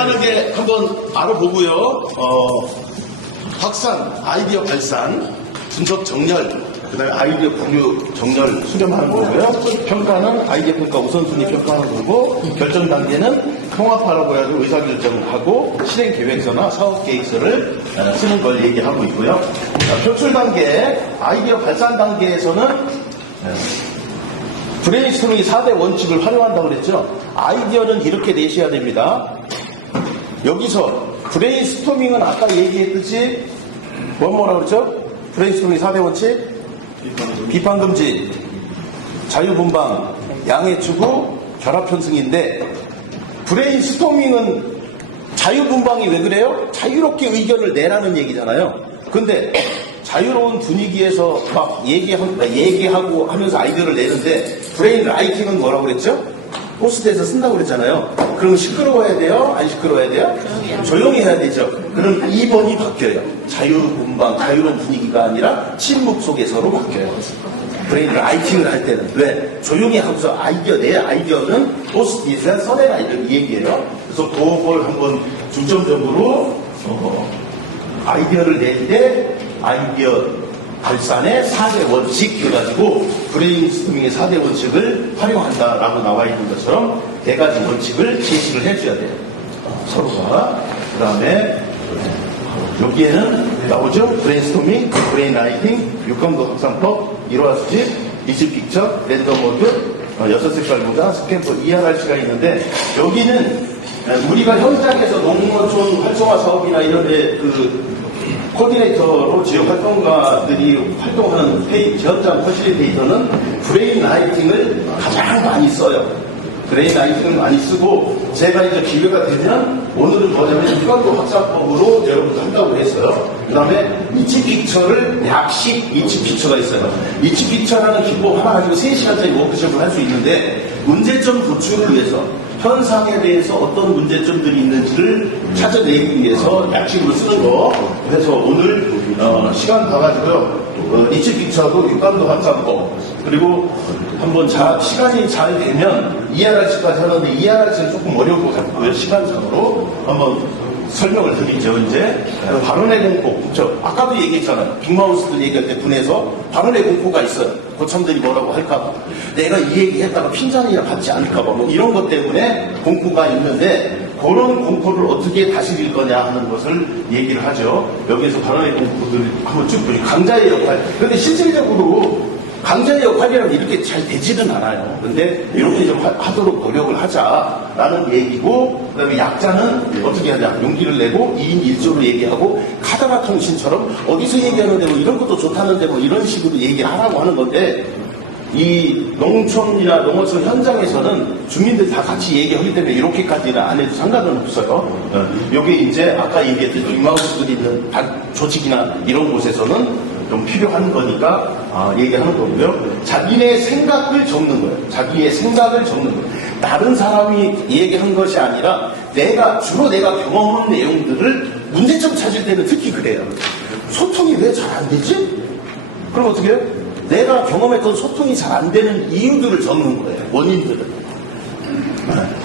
간단하게 한번 알아보고요. 확산, 아이디어 발산, 분석 정렬, 그 다음에 아이디어 공유 정렬 수렴하는 거고요. 평가는 아이디어 평가 우선순위 평가하는 거고, 결정 단계는 통합하라고 해서 의사결정하고 실행 계획서나 사업 계획서를 쓰는 걸 얘기하고 있고요. 표출 단계, 아이디어 발산 단계에서는 브레인스토밍 4대 원칙을 활용한다고 그랬죠. 아이디어는 이렇게 내셔야 됩니다. 여기서 브레인스토밍은 아까 얘기했듯이 뭐라고 그랬죠? 브레인스토밍 4대 원칙? 비판금지, 자유분방, 양해추구, 결합현승인데 브레인스토밍은 자유분방이 왜 그래요? 자유롭게 의견을 내라는 얘기잖아요. 근데 자유로운 분위기에서 막 얘기하고 하면서 아이디어를 내는데 브레인 라이팅은 뭐라고 그랬죠? 포스트에서 쓴다고 그랬잖아요. 그럼 시끄러워야 돼요? 안 시끄러워야 돼요? 조용히 해야 되죠. 그럼 2번이 바뀌어요. 자유분방, 자유로운 분위기가 아니라 침묵 속에서로 바뀌어요. 브레인 라이팅을 할 때는. 왜? 조용히 하고서 내 아이디어는 포스트잇에 써내라 이런 얘기예요. 그래서 그걸 한번 중점적으로 아이디어를 낼 때 아이디어 발산의 4대 원칙 해가지고 브레인스토밍의 4대 원칙을 활용한다라고 나와 있는 것처럼 4가지 원칙을 제시를 해줘야 돼요. 서로가. 그 다음에 여기에는 나오죠. 브레인스토밍, 브레인 라이팅, 육감도 확산법, 일화 수집, 이지 픽처, 랜덤 모드, 6색깔 모자, 스캔포, ERRC가 있는데 여기는 우리가 현장에서 농어촌 활성화 사업이나 이런 데 코디네이터로 지역 활동가들이 활동하는 현장 퍼실리테이터는 브레인 라이팅을 가장 많이 써요. 브레인 라이팅을 많이 쓰고 제가 이제 기회가 되면 오늘은 뭐냐면 육감도 확산법으로 여러분들 한다고 했어요. 그 다음에 이치 픽처를 약식 이치 픽처가 있어요. 이치 픽처라는 기법 하나 가지고 3시간짜리 워크숍을 할 수 있는데 문제점 도출을 위해서 현상에 대해서 어떤 문제점들이 있는지를 찾아내기 위해서 약식으로 쓰는 거. 그래서 오늘 시간 봐가지고요. 이치 픽처도 육감도 확산법 그리고 한번 시간이 잘 되면 ERRC까지 하는데 ERRC는 조금 어려울 것 같고요. 시간상으로 한번 설명을 드리죠. 이제 발언의 공포. 아까도 얘기했잖아요. 빅마우스들 얘기할 때 분해서 발언의 공포가 있어요. 고참들이 뭐라고 할까봐. 내가 이 얘기했다가 핀잔이랑 같지 않을까봐. 뭐 이런 것 때문에 공포가 있는데 그런 공포를 어떻게 다스릴 거냐 하는 것을 얘기를 하죠. 여기에서 발언의 공포들 한번 쭉 보죠. 강자의 역할. 그런데 실질적으로 강자의 역할이라면 이렇게 잘 되지는 않아요. 근데 이렇게 좀 하도록 노력을 하자라는 얘기고, 그 다음에 약자는 어떻게 하냐. 용기를 내고 2인 1조로 얘기하고, 카더라 통신처럼 어디서 얘기하는데 뭐 이런 것도 좋다는데 뭐 이런 식으로 얘기하라고 하는 건데, 이 농촌이나 농어촌 현장에서는 주민들 다 같이 얘기하기 때문에 이렇게까지는 안 해도 상관은 없어요. 여기 이제 아까 얘기했던 빅마우스들이 있는 조직이나 이런 곳에서는 좀 필요한 거니까 얘기하는 거고요. 자기의 생각을 적는 거예요. 자기의 생각을 적는 거예요. 다른 사람이 얘기한 것이 아니라 주로 내가 경험한 내용들을 문제점 찾을 때는 특히 그래요. 소통이 왜 잘 안 되지? 그럼 어떻게 해요? 내가 경험했던 소통이 잘 안 되는 이유들을 적는 거예요. 원인들을.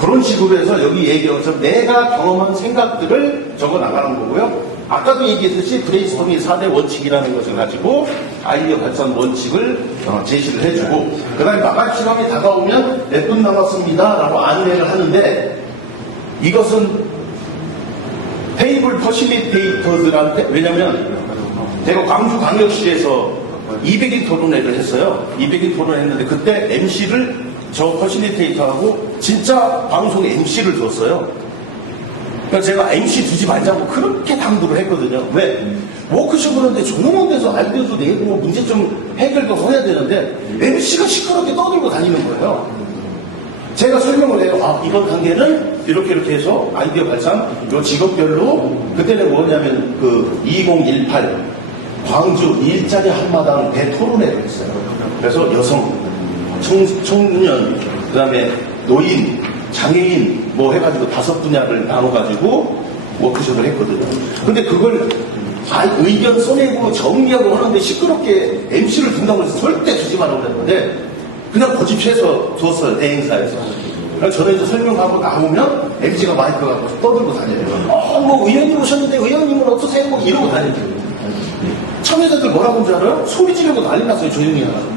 그런 식으로 해서 여기 얘기한 것처럼 내가 경험한 생각들을 적어 나가는 거고요. 아까도 얘기했듯이 브레인스토밍 4대 원칙이라는 것을 가지고 아이디어 발산 원칙을 제시를 해주고, 그 다음에 마감 시간이 다가오면 몇 분 남았습니다 라고 안내를 하는데, 이것은 테이블 퍼실리테이터들한테, 왜냐면 제가 광주광역시에서 200일 토론회를 했어요. 200일 토론회 했는데 그때 MC를 저 퍼실리테이터하고 진짜 방송에 MC를 줬어요. 그러니까 제가 MC 두지 말자고 그렇게 당부를 했거든요. 왜? 워크숍을 하는데 조용한 데서 아이디어도 내고 문제점 해결도 해야 되는데 MC가 시끄럽게 떠들고 다니는 거예요. 제가 설명을 해요. 이번 단계는 이렇게 해서 아이디어 발산, 요 직업별로, 그때는 뭐냐면 2018 광주 일자리 한마당 대토론회를 했어요. 그래서 여성, 청년, 그 다음에 노인, 장애인 뭐 해가지고 5분야를 나눠가지고 워크숍을 했거든요. 근데 그걸 의견 써내고 정리하고 하는데 시끄럽게 MC를 둔다고 해서 절대 주지 말라고 그랬는데 그냥 고집해서 줬어요. 대행사에서. 그러니까 저는 이제 설명하고 나오면 MC가 마이크 갖고 떠들고 다녀요. 뭐 의원님 오셨는데 의원님은 어떠세요? 뭐 이러고 다니죠. 참여자들 뭐라고 하는 줄 알아요? 소리 지르고 난리 났어요. 조용히 하라고.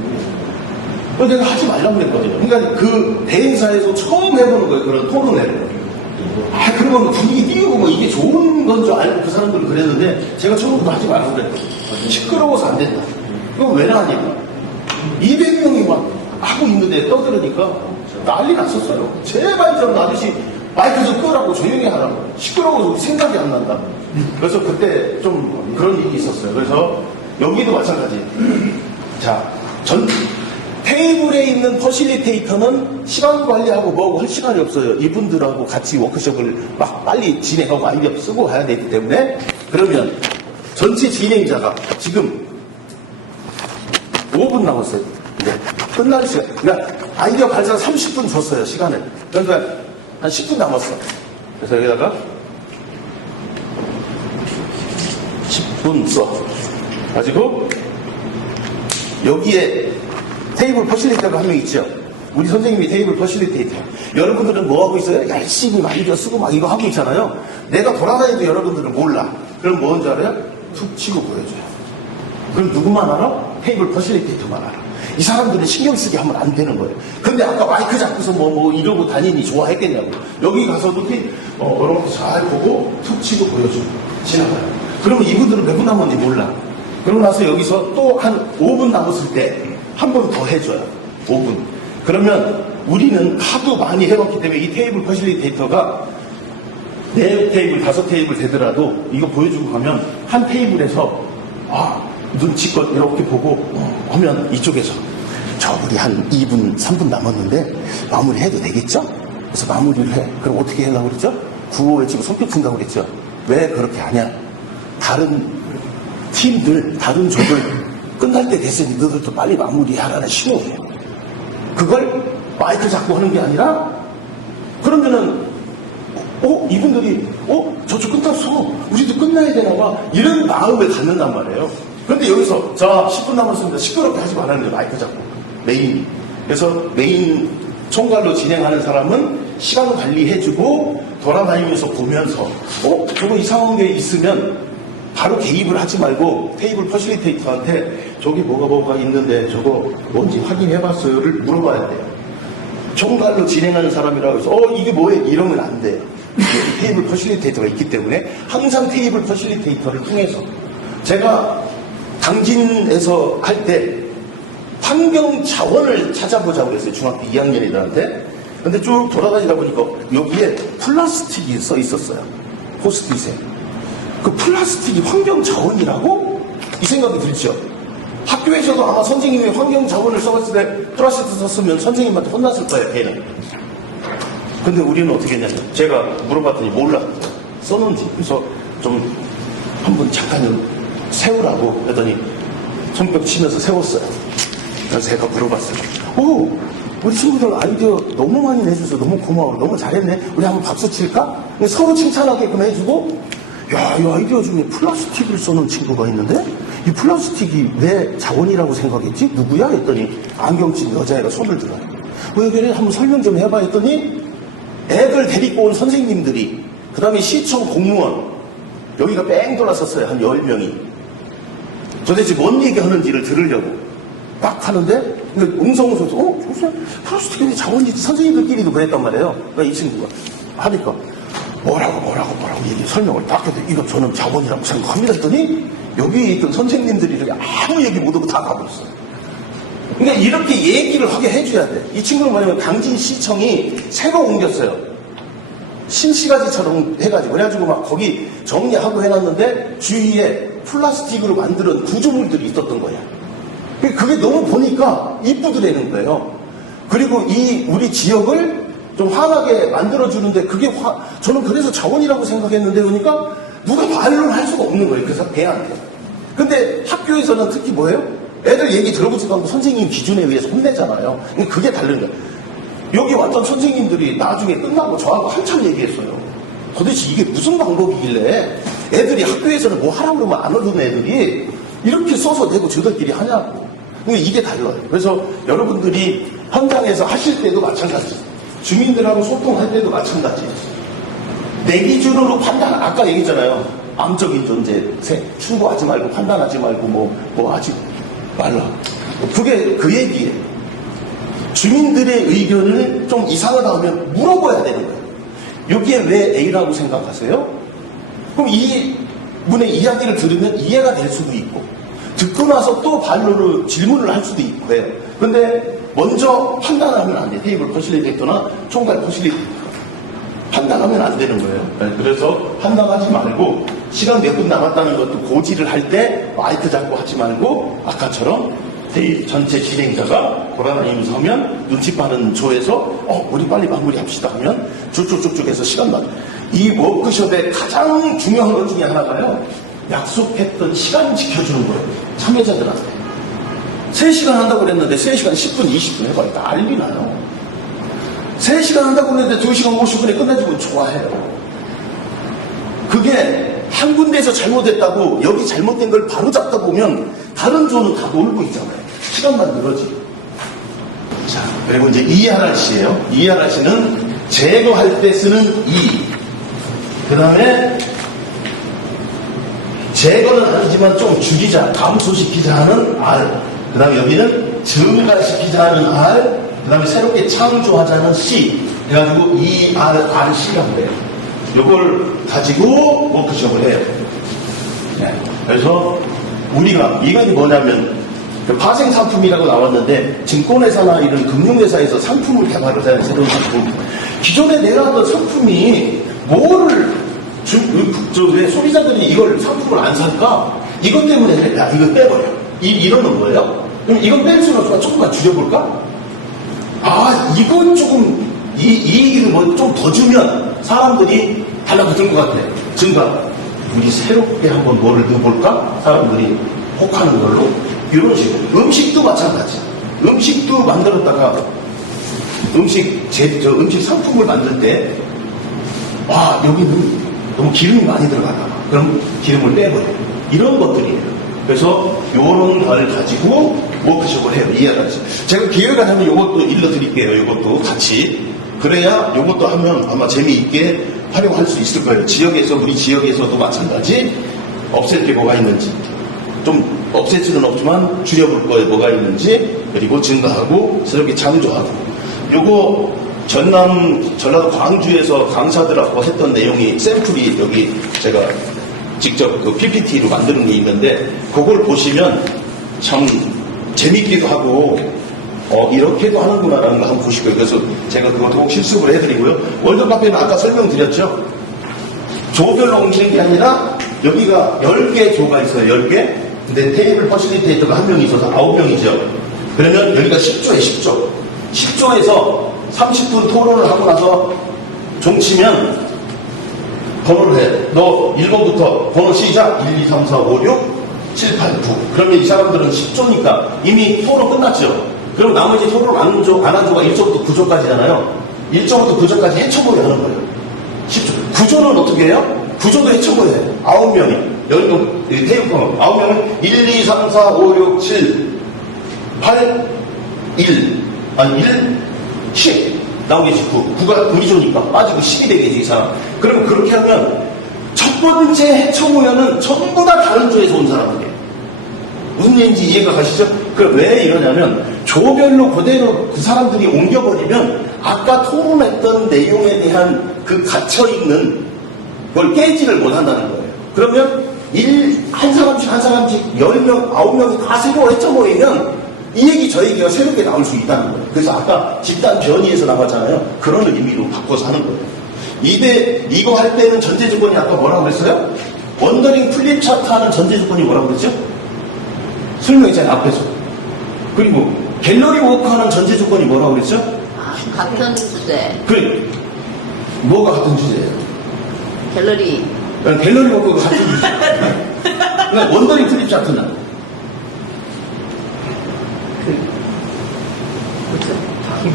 그래서 내가 하지 말라고 그랬거든요. 그러니까 그 대행사에서 처음 해보는 거예요. 그런 토론회를. 그러면 분위기 띄우고 뭐 이게 좋은 건 줄 알고 그 사람들은 그랬는데 제가 처음부터 하지 말라고 그랬거든요. 시끄러워서 안 된다. 이거 왜 나니까? 200명이 막 하고 있는데 떠들으니까 난리 났었어요. 제발 좀 아저씨 마이크 좀 끄라고 조용히 하라고. 시끄러워서 생각이 안 난다. 그래서 그때 좀 그런 일이 있었어요. 그래서 여기도 마찬가지. 자, 테이블에 있는 퍼실리테이터는 시간 관리하고 뭐하고 할 시간이 없어요. 이분들하고 같이 워크숍을 막 빨리 진행하고 아이디어 쓰고 가야 되기 때문에 그러면 전체 진행자가 지금 5분 남았어요. 네. 끝날 시간. 그러니까 아이디어 발사 30분 줬어요. 시간을. 그러니까 한 10분 남았어. 그래서 여기다가 10분 써. 가지고 여기에 테이블 퍼실리테이터가 한 명 있죠. 우리 선생님이 테이블 퍼실리테이터. 여러분들은 뭐 하고 있어요? 열심히 막 이거 쓰고 막 이거 하고 있잖아요. 내가 돌아다니도 여러분들은 몰라. 그럼 뭔지 알아요? 툭 치고 보여줘요. 그럼 누구만 알아? 테이블 퍼실리테이터만 알아. 이 사람들은 신경 쓰게 하면 안 되는 거예요. 근데 아까 마이크 잡고서 뭐 이러고 다니니 좋아했겠냐고. 여기 가서도 이렇게 잘 보고 툭 치고 보여주고 지나가요. 그러면 이분들은 몇 분 남았는지 몰라. 그러고 나서 여기서 또 한 5분 남았을 때 한 번 더 해줘요. 5분. 그러면 우리는 하도 많이 해왔기 때문에 이 테이블 퍼실리테이터가 4테이블, 5테이블 되더라도 이거 보여주고 가면 한 테이블에서 눈치껏 이렇게 보고 하면 이쪽에서 우리 한 2분, 3분 남았는데 마무리 해도 되겠죠? 그래서 마무리를 해. 그럼 어떻게 하려고 그랬죠? 구호 외치고 손뼉 친다고 그랬죠? 왜 그렇게 하냐? 다른 팀들, 다른 조들 끝날 때 됐으니 너들도 빨리 마무리하라는 신호예요. 그걸 마이크 잡고 하는 게 아니라 그러면은 이분들이 저쪽 끝났어. 우리도 끝나야 되나 봐. 이런 마음을 갖는단 말이에요. 그런데 여기서 10분 남았습니다. 시끄럽게 하지 말라는 거예요. 마이크 잡고. 메인. 그래서 메인 총괄로 진행하는 사람은 시간 관리해주고 돌아다니면서 보면서 저거 이상한 게 있으면 바로 개입을 하지 말고 테이블 퍼실리테이터한테 저기 뭐가 있는데 저거 뭔지 확인해봤어요를 물어봐야 돼요. 총괄로 진행하는 사람이라고 해서 이게 뭐예요? 이러면 안 돼요. 테이블 퍼실리테이터가 있기 때문에 항상 테이블 퍼실리테이터를 통해서 제가 당진에서 할 때 환경 자원을 찾아보자고 했어요. 중학교 2학년이들한테. 근데 쭉 돌아다니다 보니까 여기에 플라스틱이 써 있었어요. 포스트잇에. 그 플라스틱이 환경 자원이라고? 이 생각이 들죠. 학교에서도 아마 선생님이 환경 자원을 써봤을 때 플라스틱 썼으면 선생님한테 혼났을 거예요. 걔는. 근데 우리는 어떻게 했냐면 제가 물어봤더니 몰라. 써놓은지. 그래서 좀 한번 잠깐 세우라고 했더니 손뼉 치면서 세웠어요. 그래서 제가 물어봤어요. 우리 친구들 아이디어 너무 많이 내줘서 너무 고마워. 너무 잘했네. 우리 한번 박수 칠까? 서로 칭찬하게끔 해주고 이 아이디어 중에 플라스틱을 써놓은 친구가 있는데 이 플라스틱이 내 자원이라고 생각했지? 누구야? 했더니 안경 찐 여자애가 손을 들어요. 왜 그래? 한번 설명 좀 해봐 했더니 애들 데리고 온 선생님들이 그 다음에 시청 공무원 여기가 뺑 돌았었어요. 한 10명이. 도대체 뭔 얘기하는지를 들으려고 딱 하는데 웅성웅성해서 플라스틱이 자원이지. 선생님들끼리도 그랬단 말이에요. 그러니까 이 친구가 하니까 뭐라고 설명을 딱 해도 이거 저는 자원이라고 생각합니다 했더니 여기에 있던 선생님들이 아무 얘기 못하고 다 가버렸어요. 그러니까 이렇게 얘기를 하게 해줘야 돼. 이 친구는 뭐냐면 당진시청이 새로 옮겼어요. 신시가지처럼 해가지고 그래가지고 막 거기 정리하고 해놨는데 주위에 플라스틱으로 만든 구조물들이 있었던 거예요. 그게 너무 보니까 이쁘더라는 거예요. 그리고 우리 지역을 좀 환하게 만들어주는데 저는 그래서 자원이라고 생각했는데 그러니까 누가 말로 할 수가 없는 거예요. 그래서 걔한테. 근데 학교에서는 특히 뭐예요? 애들 얘기 들어보지도 않고 선생님 기준에 의해서 혼내잖아요. 그게 다른 거예요. 여기 왔던 선생님들이 나중에 끝나고 저하고 한참 얘기했어요. 도대체 이게 무슨 방법이길래 애들이 학교에서는 뭐 하라고 그러면 안 오던 애들이 이렇게 써서 내고 저들끼리 하냐고. 이게 달라요. 그래서 여러분들이 현장에서 하실 때도 마찬가지예요. 주민들하고 소통할 때도 마찬가지예요. 내 기준으로 판단, 아까 얘기했잖아요. 암적인 존재, 충고하지 말고, 판단하지 말고, 뭐 하지 말라. 그게 그 얘기예요. 주민들의 의견을 좀 이상하다 하면 물어봐야 되는 거예요. 여기에 왜 A라고 생각하세요? 그럼 이 분의 이야기를 들으면 이해가 될 수도 있고, 듣고 나서 또 반론으로 질문을 할 수도 있고 해요. 근데 먼저 판단하면 안 돼요. 테이블 퍼실리테이터나 총괄 퍼실리테이터. 판단하면 안 되는 거예요. 그래서 판단하지 말고, 시간 몇 분 남았다는 것도 고지를 할 때 마이크 잡고 하지 말고, 아까처럼 회의 전체 진행자가 돌아다니면서 하면 눈치 빠른 조에서 우리 빨리 마무리합시다 하면 쭉쭉쭉쭉 해서 시간 나. 이 워크숍의 가장 중요한 것 중에 하나가요. 약속했던 시간 지켜주는 거예요. 참여자들한테. 3시간 한다고 그랬는데 3시간 10분, 20분 해봐요. 난리 나요. 3시간 한다고 그랬는데 2시간 50분에 끝내주면 좋아해요. 그게 한 군데에서 잘못했다고 여기 잘못된 걸 바로 잡다 보면 다른 조는 다 놀고 있잖아요. 시간만 늘어지. 자, 그리고 이제 ERRC예요. ERRC는 제거할 때 쓰는 E. 그 다음에 제거는 아니지만 좀 줄이자, 감소시키자 하는 R. 그 다음에 여기는 증가시키자 하는 R. 그 다음에 새롭게 창조하자는 C. 그래가지고 ERRC라고 해요. 이걸 가지고 워크숍을 해요. 네. 그래서 우리가 이건 뭐냐면 파생 상품이라고 나왔는데 증권회사나 이런 금융회사에서 상품을 개발을 해요. 새로운 상품. 기존에 내놨던 상품이 뭐를 왜 소비자들이 이걸 상품을 안 살까? 이것 때문에 야 이거 빼버려. 이러는 거예요. 그럼 이건 뺄 수는 없으니까 조금만 줄여볼까? 이건 조금 이 얘기를 뭐 좀 더 주면 사람들이 달라붙을 것 같아. 증가. 우리 새롭게 한번 뭐를 넣어볼까? 사람들이 혹하는 걸로. 이런 식으로. 음식도 마찬가지. 음식도 만들었다가 음식 상품을 만들 때 여기는 너무 기름이 많이 들어가다. 그럼 기름을 빼버려요. 이런 것들이에요. 그래서 이런 걸 가지고 워크숍을 해요. 이해하지. 제가 기회가 되면 이것도 일러드릴게요. 이것도 같이. 그래야 이것도 하면 아마 재미있게 활용할 수 있을 거예요. 우리 지역에서도 마찬가지. 없앨 게 뭐가 있는지. 좀 없앨 수는 없지만 줄여볼 거에 뭐가 있는지, 그리고 증가하고 새롭게 창조하고. 요거 전라도 광주에서 강사들하고 했던 내용이 샘플이 여기 제가 직접 그 PPT로 만드는 게 있는데, 그걸 보시면 참 재밌기도 하고 이렇게도 하는구나라는 거 한번 보실 거예요. 그래서 제가 그것도 꼭 실습을 해드리고요. 월드카페는 아까 설명드렸죠. 조별로 옮기는 게 아니라 여기가 10개 조가 있어요. 10개. 근데 테이블 퍼실리테이터가 한 명이 있어서 9명이죠. 그러면 여기가 10조에 10조. 10조에서 30분 토론을 하고 나서 종치면 번호를 해. 너 1번부터 번호 시작. 1, 2, 3, 4, 5, 6, 7, 8, 9. 그러면 이 사람들은 10조니까 이미 토론 끝났죠. 그럼 나머지 토론 안 한 조가 1조부터 9조까지잖아요. 1조부터 9조까지 해쳐보기 하는 거예요. 10조. 9조는 어떻게 해요? 9조도 해쳐보기 해요. 9명이. 여기도 테이블 9명은 1, 2, 3, 4, 5, 6, 7, 8, 1. 10. 나온 게 19. 9가 우리 조니까 빠지고 10이 되겠지, 이 사람. 그러면 그렇게 하면 첫 번째 해쳐 모여는 전부 다 다른 조에서 온 사람들이에요. 무슨 얘기인지 이해가 가시죠? 그럼 왜 이러냐면 조별로 그대로 그 사람들이 옮겨버리면 아까 토론했던 내용에 대한 그 갇혀있는 걸 깨지를 못한다는 거예요. 그러면 한 사람씩 10명, 9명이 다 새로 해쳐 모이면 이 얘기 저 얘기가 새롭게 나올 수 있다는 거예요. 그래서 아까 집단 변이에서 나왔잖아요. 그런 의미로 바꿔서 하는 거예요. 이거 할 때는 전제 조건이 아까 뭐라고 그랬어요? 원더링 플립 차트 하는 전제 조건이 뭐라고 그랬죠? 설명했잖아요, 앞에서. 그리고 갤러리 워크 하는 전제 조건이 뭐라고 그랬죠? 같은 주제. 그래. 뭐가 같은 주제예요? 갤러리 워크가 같은 주제. 그러니까 원더링 플립 차트는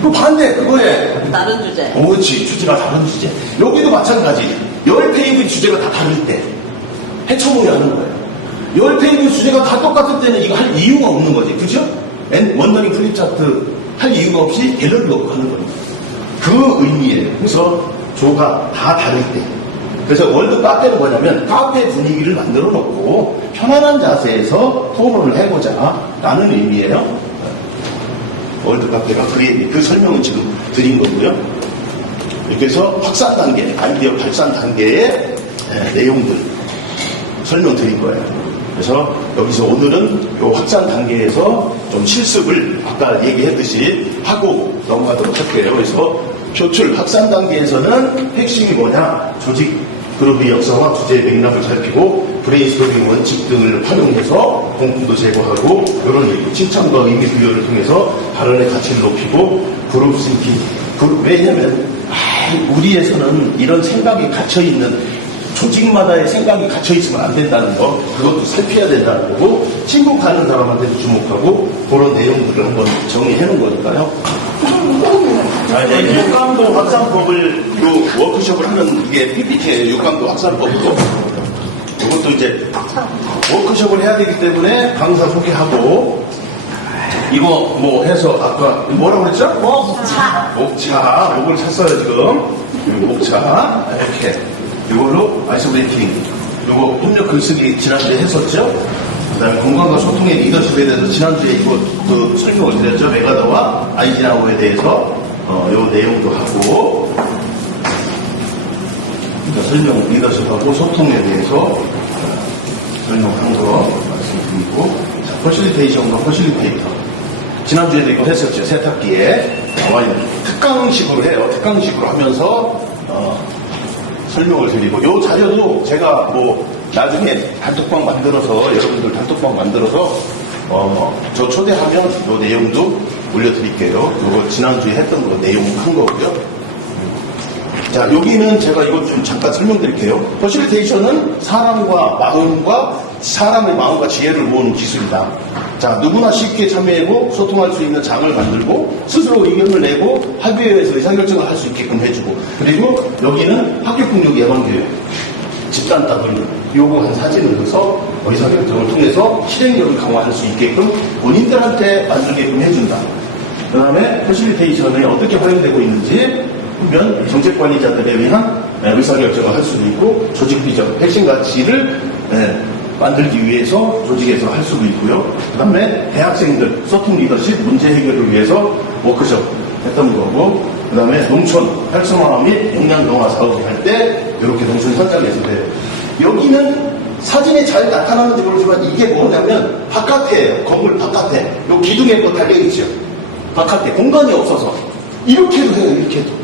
그 반대, 그거에. 다른 주제. 그렇지. 주제가 다른 주제. 여기도 마찬가지. 10페이지 주제가 다 다를 때 해쳐보려 하는 거예요. 10페이지 주제가 다 똑같을 때는 이거 할 이유가 없는 거지. 그죠? 원더링 플립 차트 할 이유가 없이 갤러리 워크 하는 겁니다. 그 의미예요. 그래서 조가 다 다를 때. 그래서 월드 카페는 뭐냐면 카페 분위기를 만들어 놓고 편안한 자세에서 토론을 해보자 라는 의미예요. 월드 카페가 그 설명은 지금 드린 거고요. 이렇게 해서 확산 단계, 아이디어 발산 단계의 내용들 설명드린 거예요. 그래서 여기서 오늘은 이 확산 단계에서 좀 실습을 아까 얘기했듯이 하고 넘어가도록 할게요. 그래서 표출 확산 단계에서는 핵심이 뭐냐? 조직 그룹의 역사와 주제의 맥락을 살피고 브레인스토밍 원칙 등을 활용해서 공통도 제거하고 이런 얘기, 칭찬과 의미 부여를 통해서 발언의 가치를 높이고 그룹 싱킹. 왜냐면 우리에서는 이런 생각이 갇혀있는 조직마다의 생각이 갇혀있으면 안 된다는 거, 그것도 살펴야 된다는 거고, 친구하는 사람한테도 주목하고, 그런 내용들을 한번 정리해 놓은 거니까요. 자, 이제 육감도 확산법을, 워크숍을 하는 이게 PPT예요. 육감도 확산법도. 이것도 이제 워크숍을 해야 되기 때문에 강사 소개하고, 이거 뭐 해서 아까 뭐라고 그랬죠? 목차. 목을 찼어요, 지금. 목차. 이렇게. 이걸로 아이소레이팅, 이거 협력 글쓰기 지난주에 했었죠. 그 다음에 건강과 소통의 리더십에 대해서 지난주에 이거 설명을 드렸죠. 메가더와 아이젠하워에 대해서 요 내용도 하고, 그러니까 설명 리더십하고 소통에 대해서 설명한 거 말씀드리고, 자, 퍼실리테이션과 퍼실리테이터. 지난주에도 이거 했었죠. 세탁기에 나와 있는 특강식으로 해요. 특강식으로 하면서 설명을 드리고, 요 자료도 제가 뭐 나중에 단톡방 만들어서 여러분들 단톡방 만들어서 저 초대하면 요 내용도 올려드릴게요. 요거 지난주에 했던 거 내용 한 거고요. 자, 여기는 제가 이거 좀 잠깐 설명드릴게요. 퍼실리테이션은 사람의 마음과 지혜를 모으는 기술이다. 자, 누구나 쉽게 참여하고 소통할 수 있는 장을 만들고 스스로 의견을 내고 합의회에서 의사결정을 할 수 있게끔 해주고, 그리고 여기는 학교폭력 예방교육, 집단 따돌림, 요구한 사진을 넣어서 의사결정을 통해서 실행력을 강화할 수 있게끔 본인들한테 만들게끔 해준다. 그 다음에 퍼실리테이션이 어떻게 활용되고 있는지 보면 정책관리자들에 의한 의사결정을 할 수도 있고, 조직 비전, 핵심 가치를 만들기 위해서 조직에서 할 수도 있고요. 그 다음에 대학생들 소통 리더십 문제 해결을 위해서 워크숍 했던 거고, 그 다음에 농촌 활성화 및 역량 강화 사업을 할 때 이렇게 농촌 현장에서 돼요. 여기는 사진에 잘 나타나는지 모르지만 이게 뭐냐면 바깥에요. 건물 바깥에. 요 기둥에 뭐 달려있죠. 바깥에 공간이 없어서 이렇게도 해요. 이렇게도.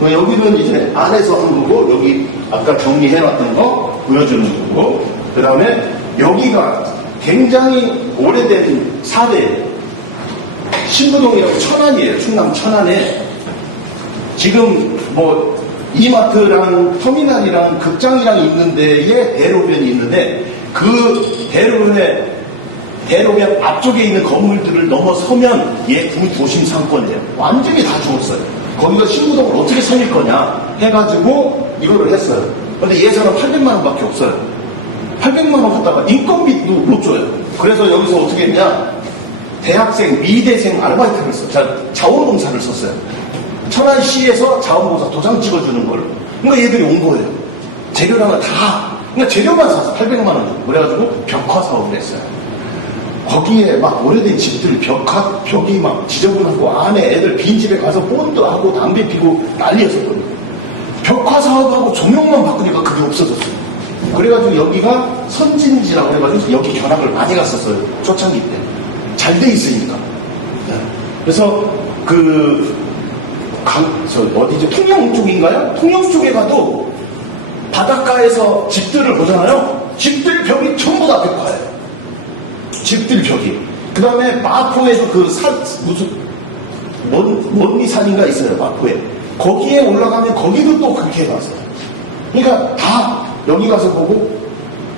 여기는 이제 안에서 한 거고, 여기 아까 정리해놨던 거 보여주는 거고, 그 다음에 여기가 굉장히 오래된 사대예요. 신부동이라고 천안이에요. 충남 천안에. 지금 뭐 이마트랑 터미널이랑 극장이랑 있는 데에 대로변이 있는데, 그 대로변 앞쪽에 있는 건물들을 넘어서면 얘 구도심 상권이에요. 완전히 다 죽었어요. 거기가 신부동을 어떻게 살릴 거냐 해가지고 이거를 했어요. 근데 예산은 800만 원밖에 없어요. 800만 원 갖다가 인건비도 못 줘요. 그래서 여기서 어떻게 했냐, 대학생, 미대생 아르바이트를 썼어요. 자원봉사를 썼어요. 천안시에서 자원봉사 도장 찍어주는 걸. 그러니까 얘들이 온 거예요. 재료를 하나 다, 그러니까 재료만 사서 800만 원 주고. 그래가지고 벽화 사업을 했어요. 거기에 막 오래된 집들 벽이 막 지저분하고 안에 애들 빈집에 가서 본드 하고 담배 피고 난리였었거든요. 벽화 사업하고 조명만 바꾸니까 그게 없어졌어요. 그래가지고 여기가 선진지라고 해가지고 여기 견학을 많이 갔었어요. 초창기 때. 잘 돼 있으니까. 그래서 어디죠? 통영 쪽인가요? 통영 쪽에 가도 바닷가에서 집들을 보잖아요. 집들 벽이 전부 다 벽화예요. 집들 벽이. 그 다음에 마포에도 먼리산인가 있어요. 마포에. 거기에 올라가면 거기도 또 그렇게 해놨어요. 그러니까 다 여기 가서 보고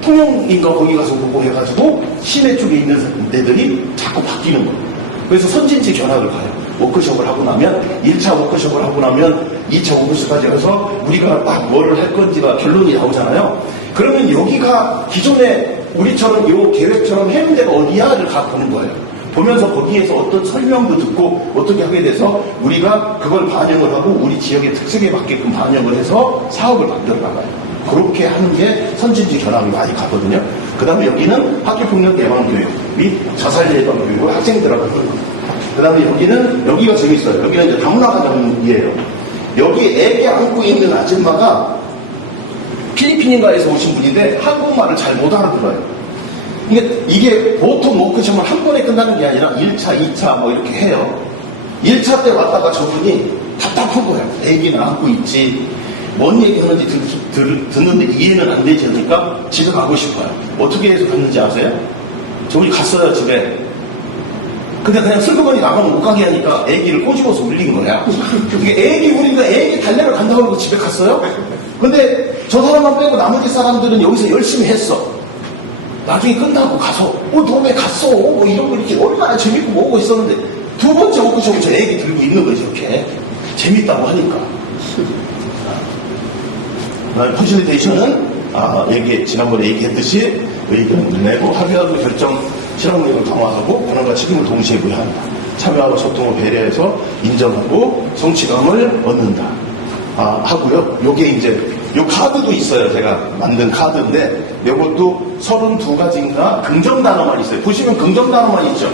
통영인가 거기 가서 보고 해가지고 시내 쪽에 있는 데들이 자꾸 바뀌는 거예요. 그래서 선진지 견학을 가요. 워크숍을 하고 나면 1차 워크숍을 하고 나면 2차 워크숍까지 가서 우리가 딱 뭐를 할 건지가 결론이 나오잖아요. 그러면 여기가 기존에 우리처럼 요 계획처럼 했는 데가 어디야를 가 보는 거예요. 보면서 거기에서 어떤 설명도 듣고 어떻게 하게 돼서 우리가 그걸 반영을 하고 우리 지역의 특색에 맞게끔 반영을 해서 사업을 만들어 나가요. 그렇게 하는 게 선진지 결합이 많이 가거든요. 그 다음에 여기는 학교폭력 예방교육 및 자살 예방교육을 학생들하고 하는 거예요. 그 다음에 여기가 재밌어요. 여기는 이제 다문화 가정이에요. 여기 애기 안고 있는 아줌마가 필리핀인가에서 오신 분인데 한국말을 잘 못 알아들어요. 이게 보통 워크숍을 한 번에 끝나는 게 아니라 1차, 2차 뭐 이렇게 해요. 1차 때 왔다가 저분이 답답한 거예요. 애기는 안고 있지. 뭔 얘기 하는지 듣는데 이해는 안 되지 않으니까 집에 가고 싶어요. 어떻게 해서 갔는지 아세요? 저분이 갔어요, 집에. 근데 그냥 슬그머니 나가면 못 가게 하니까 애기를 꼬집어서 울린 거야. 이게 애기 우리가 애기 달래러 간다고 하고 집에 갔어요? 근데 저 사람만 빼고 나머지 사람들은 여기서 열심히 했어. 나중에 끝나고 가서, 너 왜 갔어? 뭐 이런 거 이렇게 얼마나 재밌고 뭐고 있었는데, 두 번째 워크숍을 저 애기 들고 있는 거지, 이렇게. 재밌다고 하니까. 퍼실리테이션은, 지난번에 얘기했듯이, 의견을 내고 합의하고 결정, 실행력을 강화하고, 권한과 책임을 동시에 부여한다. 참여하고 소통을 배려해서 인정하고 성취감을 얻는다. 하고요. 요게 이제, 요 카드도 있어요. 제가 만든 카드인데, 요것도 32가지인가 긍정 단어만 있어요. 보시면 긍정 단어만 있죠.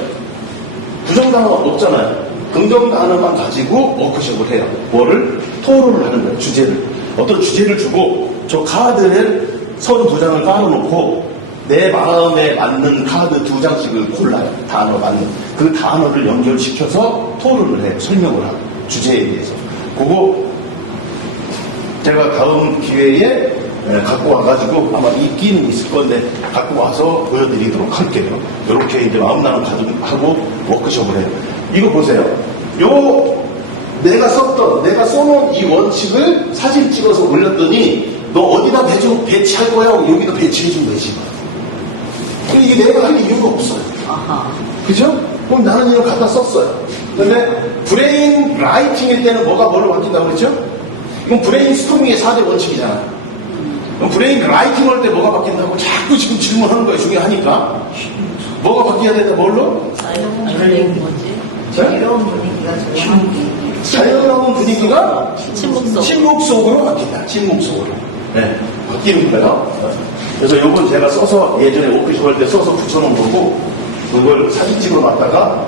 부정 단어가 없잖아요. 긍정 단어만 가지고 워크숍을 해요. 뭐를? 토론을 하는 거예요. 주제를. 어떤 주제를 주고, 저 카드를 32장을 깔아놓고, 내 마음에 맞는 카드 2장씩을 골라요. 단어 맞는. 그 단어를 연결시켜서 토론을 해요. 설명을 하고. 주제에 대해서. 그거, 제가 다음 기회에 갖고 와가지고 아마 있기는 있을 건데 갖고 와서 보여드리도록 할게요. 이렇게 이제 마음나눔 가지고 워크숍을 해요. 이거 보세요. 내가 써놓은 이 원칙을 사진 찍어서 올렸더니 너 어디다 배치할 거야? 여기다 배치해준 거지. 근데 이게 내가 할 이유가 없어요. 그죠? 그럼 나는 이거 갖다 썼어요. 근데 브레인 라이팅일 때는 뭐를 바뀐다고 그랬죠? 이건 브레인 스토밍의 4대 원칙이잖아. 그럼 브레인 라이팅 할 때 뭐가 바뀐다고 자꾸 지금 질문하는 거예요. 중요하니까. 뭐가 바뀌어야 된다, 뭘로? 자유로운 뭐지? 자유로운 분위기가 조용하게. 자유로운 분위기가 침묵 침묵 속으로 바뀐다. 침묵 속으로. 네. 바뀌는 거예요. 그래서 요건 제가 써서 예전에 워크숍 할 때 써서 붙여놓은 거고, 그걸 사진 찍어 놨다가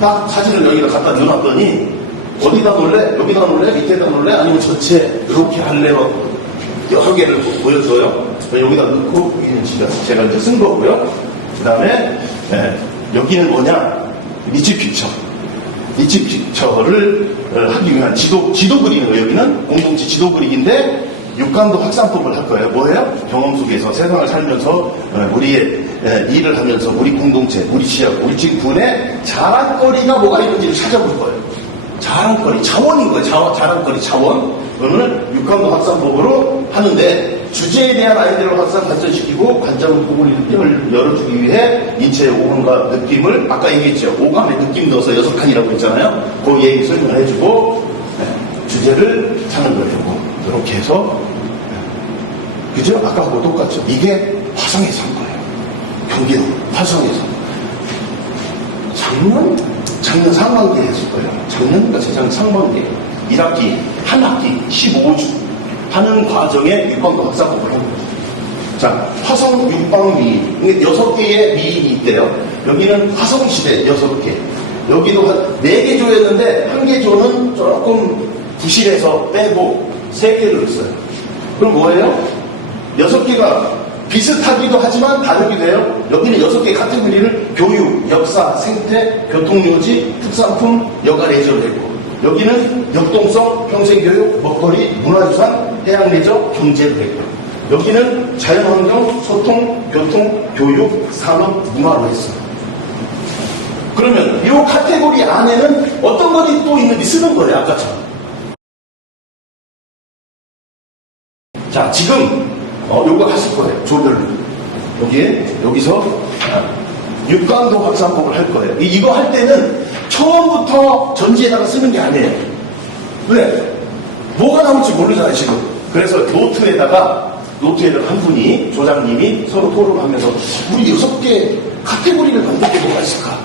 딱 사진을 여기다 갖다 넣어놨더니 어디다 놓을래? 여기다 놓을래? 밑에다 놓을래? 아니면 전체 이렇게 할래요? 여러 개를 보여줘요. 여기다 넣고 여기는 제가 이제 쓴 거고요. 그 다음에 여기는 뭐냐? 리치 픽처를 하기 위한 지도 그리는 거예요. 여기는 공동체 지도 그리기인데 육감도 확산법을 할 거예요. 뭐예요? 경험 속에서 세상을 살면서 우리의 일을 하면서 우리 공동체, 우리 지역, 우리 지구군의 자랑거리가 뭐가 있는지를 찾아볼 거예요. 자랑거리, 자원인 거예요. 자랑거리, 자원. 그러면 육감도 확산법으로 하는데 주제에 대한 아이디어를 확산 발전시키고 관점 보고의 느낌을 열어주기 위해 인체의 오감과 느낌을 아까 얘기했죠. 오감의 느낌 넣어서 6칸이라고 했잖아요. 그 얘기 설명을 해주고 주제를 찾는 거예요. 이렇게 해서 그죠? 아까하고 똑같죠. 이게 화성에서 한 거예요. 경기도 화성에서. 작년 상반기에 했을 거예요. 작년인가 재작년 상반기에 1학기, 한 학기 15주 하는 과정에 육방도 확산법을 한 거죠. 자, 화성 육방미 6개의 미인이 있대요. 여기는 화성시대 6개. 여기도 한 4개 조였는데 1개 조는 조금 부실해서 빼고 3개를 넣었어요. 그럼 뭐예요? 6개가 비슷하기도 하지만 다르기도 해요. 여기는 6개의 카테고리를 교육, 역사, 생태, 교통요지, 특산품, 여가 레저로 했고 여기는 역동성, 평생교육, 먹거리, 문화유산, 해양레저, 경제로 했고 여기는 자연환경, 소통, 교통, 교육, 산업, 문화로 했어요. 그러면 이 카테고리 안에는 어떤 것이 또 있는지 쓰는 거예요. 아까처럼. 자, 지금 요거 하실 거예요. 조별로. 여기서 육강도 확산법을 할 거예요. 이거 할 때는 처음부터 전지에다가 쓰는 게 아니에요. 왜? 뭐가 나올지 모르잖아요, 지금. 그래서 노트에다가 한 분이, 조장님이 서로 토론하면서 우리 6개 카테고리를 만들 게 뭐가 있을까?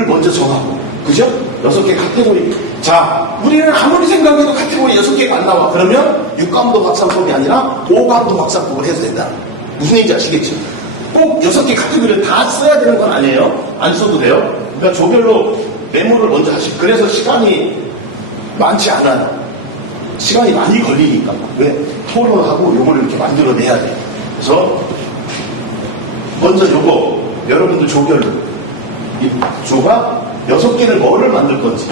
먼저 정하고, 그죠? 6개 카테고리. 자, 우리는 아무리 생각해도 카테고리 6개가 안 나와. 그러면 6강도 박사법이 아니라 5강도 박사법을 해도 된다. 무슨 얘기인지 아시겠죠? 꼭 6개 카테고리를 다 써야 되는 건 아니에요. 안 써도 돼요. 그러니까 조별로 메모를 먼저 하시고, 그래서 시간이 많지 않아요. 시간이 많이 걸리니까. 왜? 토론하고 요걸 이렇게 만들어내야 돼. 그래서 먼저 요거 여러분들 조별로 이 조가 6개를 뭐를 만들 건지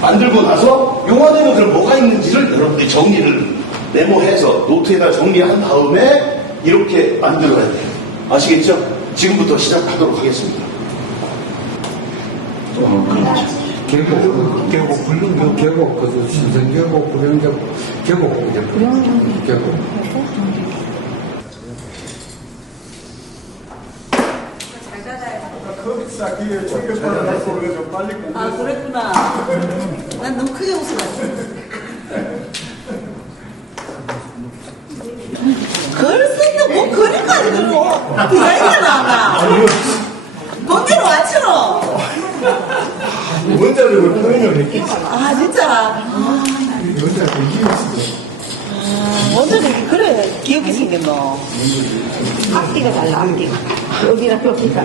만들고 나서 요 안에는 그럼 뭐가 있는지를 여러분들이 정리를 메모해서 노트에다 정리한 다음에 이렇게 만들어야 돼요. 아시겠죠? 지금부터 시작하도록 하겠습니다. 계곡, 불륜 계곡, 그 신선 계곡, 불륜 계곡, 계곡. 아, 그랬구나. 난 너무 크게 웃어갔어. 글 쓰는데 뭐 그림까지 그리고 디자인이 나와. 뭔데로 맞추노? 원자를 표현을 했겠지. 아, 진짜. 원자를 기억했어. 완전 그래 귀엽게 생겼노. 앞뒤가 달라 앞뒤가. 여기랑 여기가.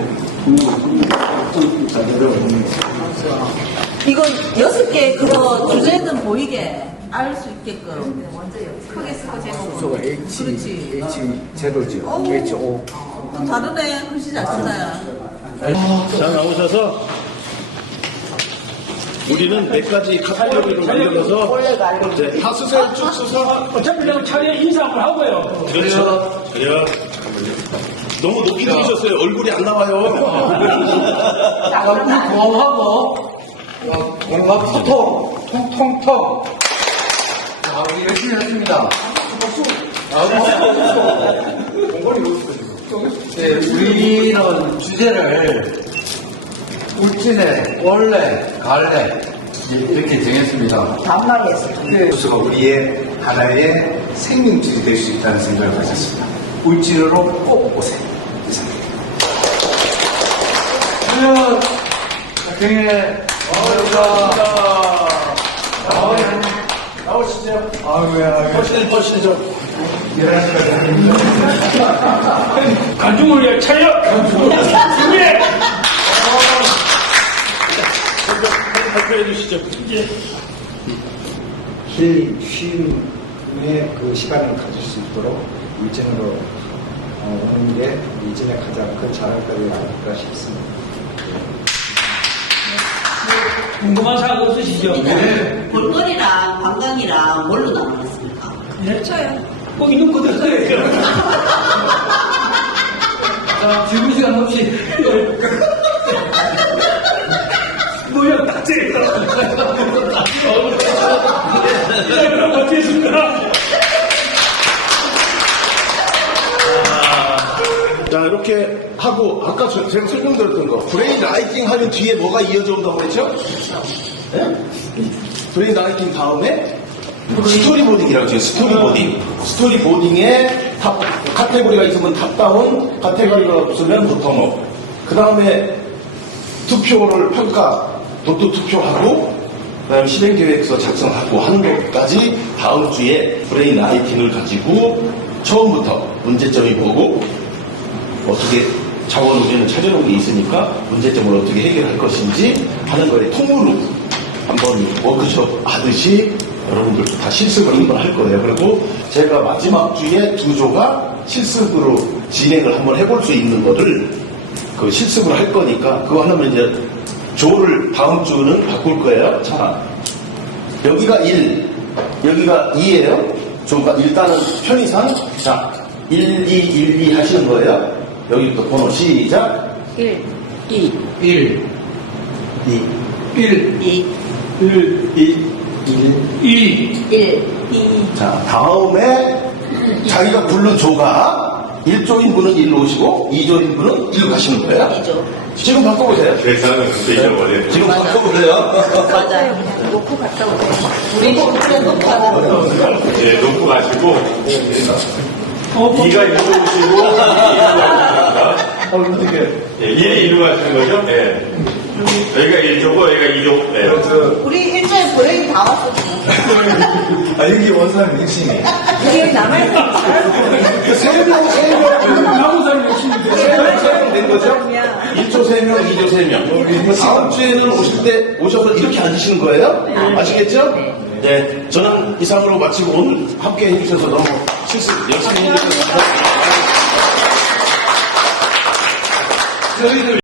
이건 6개 그거 주제는 보이게 알 수 있게끔 크게 쓰고 제목. 소가 H, 그렇지. H 제로죠. 오. H5. 또 다르네 글씨 잘 쓰나요? 자, 나오셔서 우리는 몇 가지 카테고리를 만들어서 이제 다 쓰세요. 쭉 쓰세요. 어차피 그냥 차례 인사 한번 하고요. 그렇죠. 그래요. 너무 높이 들으셨어요. 얼굴이 안 나와요. 공하고 공합 소통, 통통통. 자, 우리 열심히 했습니다. 네, 우리는 주제를 울진에 원래 갈래 이렇게 정했습니다. 반말이었어. 그래서 우리의 하나의 생명줄이 될 수 있다는 생각을 가졌습니다. 울진으로 꼭 오세요. 이상입니다. 그러면 경에 나오시죠. 아유, 보시죠. 간중을 위해 차려! 준비! 발표해 주시죠. 쉼의 그 시간을 가질 수 있도록 울진으로 오는 게 울진의 가장 큰 자랑거리가 아닐까 싶습니다. 궁금한 사항 없으시죠? 볼거리랑 관광이랑 뭘로 나누겠습니까? 꼭 있는 거대로 써야죠. 자, 지금 시간 없이 뭐야, 딱지가. 그럼 어떻게 했습니까? 자, 이렇게 하고, 아까 제가 설명드렸던 거, 브레인 라이팅 하면 뒤에 뭐가 이어져 온다고 그랬죠? 네? 브레인 라이팅 다음에 스토리보딩이라고 해요. 스토리보딩. 스토리보딩에 카테고리가 있으면 탑다운, 카테고리가 없으면 보텀업. 그 다음에 투표를 독도 투표하고, 그 다음에 실행계획서 작성하고 하는 것까지 다음 주에 브레인 라이팅을 가지고 처음부터 문제점이 뭐고, 어떻게 자원 우리는 찾아놓은 게 있으니까 문제점을 어떻게 해결할 것인지 하는 거에 통으로 한번 워크숍 하듯이 여러분들 다 실습을 한번 할 거예요. 그리고 제가 마지막 주에 2조가 실습으로 진행을 한번 해볼 수 있는 거를 그 실습을 할 거니까 그거 하면 이제 조를 다음 주는 바꿀 거예요. 자, 여기가 1, 여기가 2예요. 조가 일단은 편의상 자 1, 2, 1, 2 하시는 거예요. 여기부터 번호 시작. 1, 2, 1, 2, 1, 2, 1, 2, 2, 1, 2. 자, 다음에 자기가 부른 조가 1조인분은 1로 오시고 2조인분은 1로 가시는 거예요. 2조. 지금 바꿔보세요. 계산은 그때 잊어버려요. 지금 바꿔보세요. 맞아요. 놓고 갔다 오세요. 우리 그래 놓고 가는 예, 놓고 가시고, 어, 2가 1로 오시고, 2가 1로 가십니다. 어떻게? 예, 1이 1로 가시는 거죠? 예. 여기가 1조고 여기가 2조. 네. 우리 일주일 브레인 다 왔어. 아, 여기 원사님 핵심이에요. 이게 남아있어. 나무 사람 욕심인데. 된 거죠? 1조 3명, 2조 3명. 다음 주에는 오실 때 오셔서 이렇게 앉으시는 거예요? 아시겠죠? 네. 저는 이상으로 마치고 오늘 함께 해주셔서 너무 열심히 해주셔서 감사합니다. 저희들